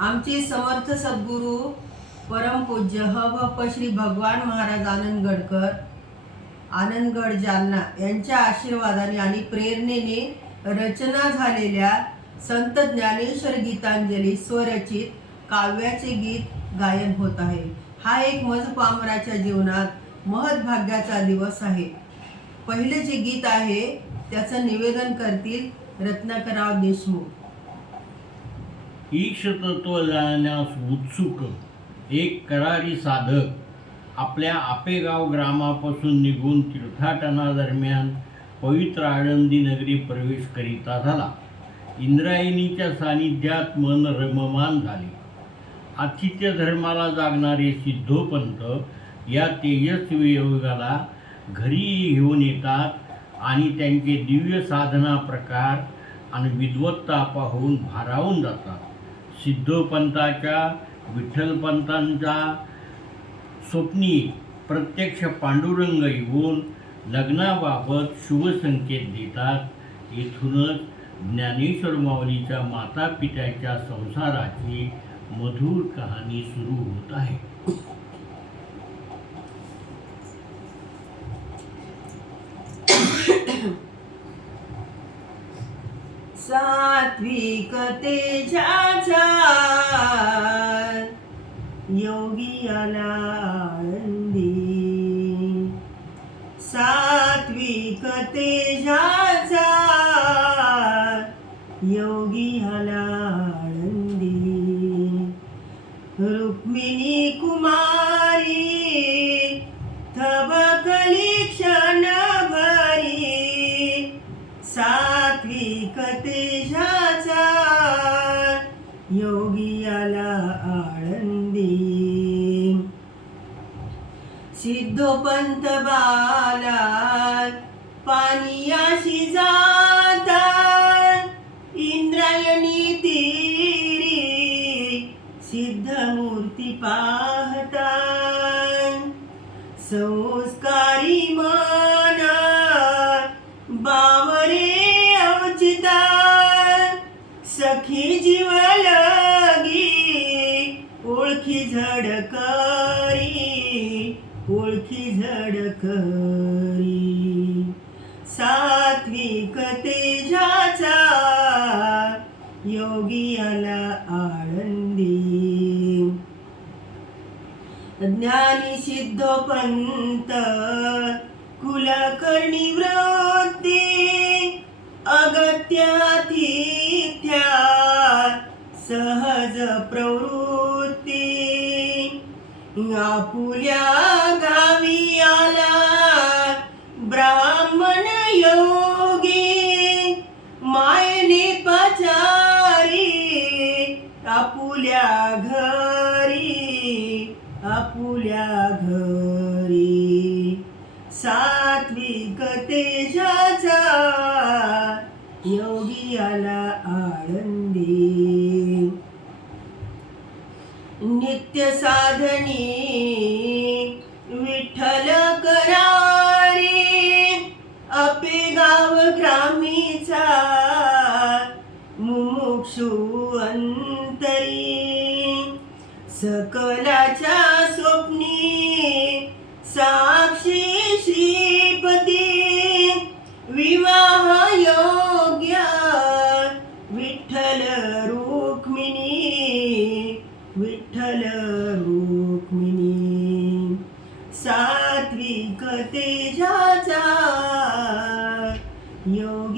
आमचे समर्थ सद्गुरू परमपूज्य ह.भ.प. श्री भगवान महाराज आनंदगडकर, आनंदगड जालना यांच्या आशीर्वादाने आणि प्रेरणेने रचना झालेल्या संत ज्ञानेश्वर गीतांजली स्वरचित काव्याचे गीत गायन होत आहे. हा एक मजपामराच्या जीवनात महत्भाग्याचा दिवस आहे. पहिले जे गीत आहे त्याचं निवेदन करतील रत्नाकरराव देशमुख. ईश तत्व जाणण्यास उत्सुक एक करारी साधक आपल्या आपेगाव ग्रामापासून निघून तीर्थाटनादरम्यान पवित्र आळंदी नगरी प्रवेश करीता झाला. इंद्रायणीच्या सानिध्यात मन रममान झाले. आतिथ्य धर्माला जागणारे सिद्धोपंत या तेजस्वी योगाला घरी घेऊन येतात आणि त्यांचे दिव्य साधना प्रकार आणि विद्वत्ता पाहून भारावून जातात. सिद्धोपंताच्या विठ्ठलपंतांच्या स्वप्नी प्रत्यक्ष पांडुरंग येऊन लग्नाबाबत शुभ संकेत देतात. येथूनच ज्ञानेश्वर माऊलीच्या माता पित्याच्या संसाराची मधुर कहाणी सुरू होत आहे. सात्विक तेजाचा योगी आला आळंदी. सात्विक तेजाचा योगी आला आळंदी. रुक्मिणी कुमारी थबकली क्षणभरी. सात्विक तेजाचा योगी आला आळंदी. सिद्धोपंत बाला पानियाशी जाता इंद्रायणी तीरी. सिद्धमूर्ती पाहता संस्कारी मन बावरे अवचिता. सखी जीव लगी ओळखी झडकरी. ओळखी झडकरी. सात्विक तेजाचा योगी आला आळंदी. ज्ञानी सिद्धोपंत कुलकर्णी वृत्ती. अगत्यातिथ्या सहज प्रवृत्ती. आपुल्या गावी आला ब्राह्मण योगी. मायने पाचारी आपुल्या घरी. आपुल्या घरी. सात्विक तेजाचा योगी आला आळंदी. नित्य साधनी विठ्ठल करारी. आपेगाव ग्रामीचा मुमुक्षु अंतरी. सकलाच्या स्वप्नी साक्षी श्रीपती. विवाह योग्य विठ्ठल रुक्मिणी. विठ्ठल रुक्मिणी. सात्विक तेजाचा योग